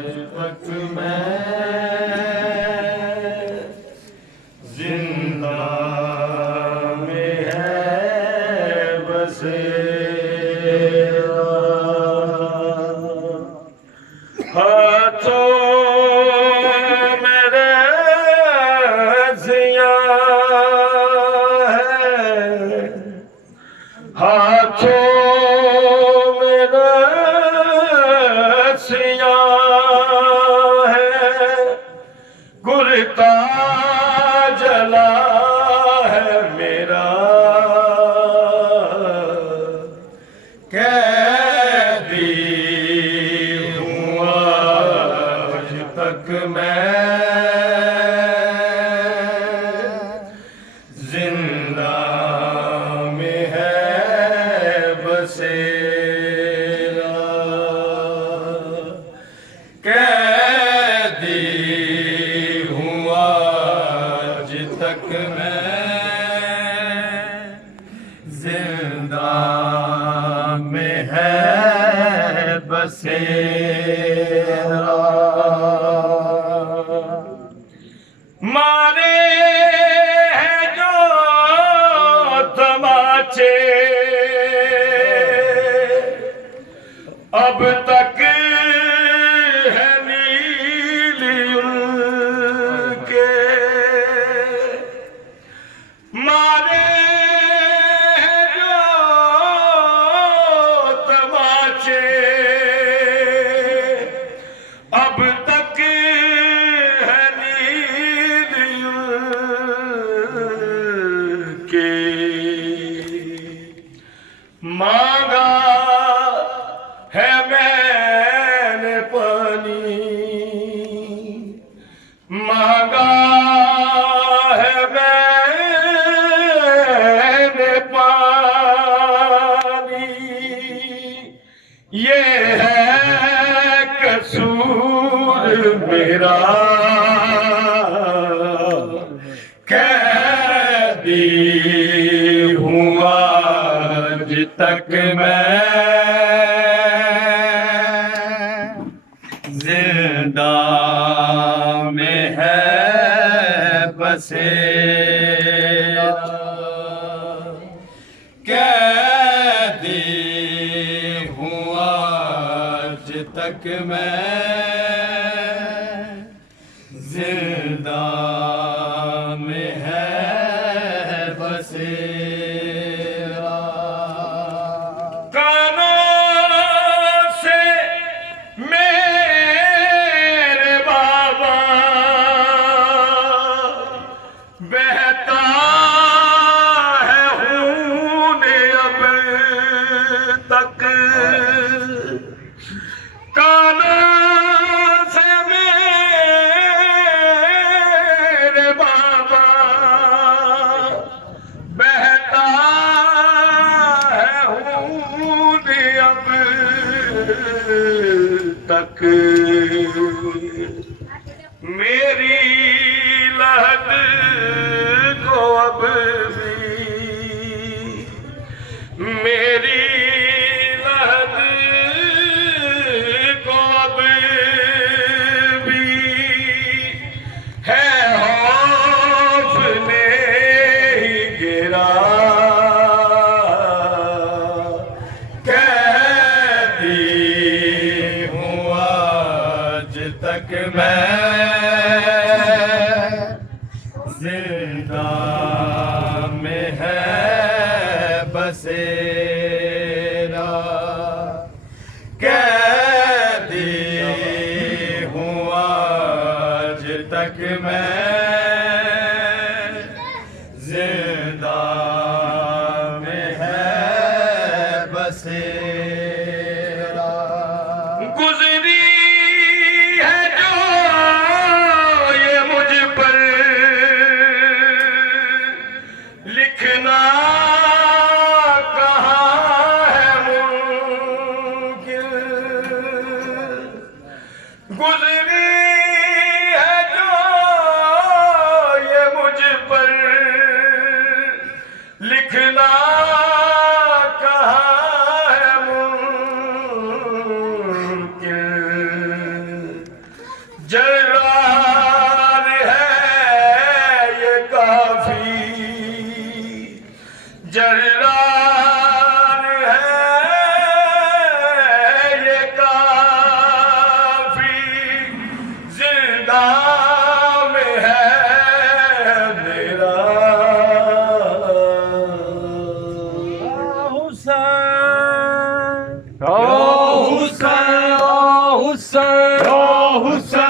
तक मैं जिंदा में है बसेरा, हाथों में रज़ियाँ है, हाथों में रस्सियाँ है, कुर्ता जला है मेरा, कैदी हूँ आज तक मैं जिंदा में है बसेरा, कैदी हूँ आज तक मैं जिंदा में है बसेरा। मारे हैं जो तमाचे अब तक है नीली उनके, मारे हैं जो तमाचे अब तक है नीली उनके, मांगा है मैंने पानी, मांगा है मैंने पानी, ये है कसूर मेरा, कैदी हूँ आज तक मैं जिंदा में है बसेरा, कैदी हूँ आज तक मैं जिंदा में है बसेरा। बहता है खून अब तक, कानों से मेरे बाबा बहता है खून अब तक, मेरी लहद को अब भी, मेरी लहद को अब भी है खौफ ने ही गिरा, कैदी हूँ आज तक मैं जिंदा में है बसेरा, कैदी हूँ आज तक मैं जिंदा में है बसेरा। गुजरी है जो ये मुझ पर लिखना कहाँ है मुमकिन, गुजरी है जो ये मुझ पर लिखना कहाँ है मुमकिन, इकरार है ये काफी, जिंदा में है मेरा हुसैन ओ हुसैन, हुसैन ओ हुसैन।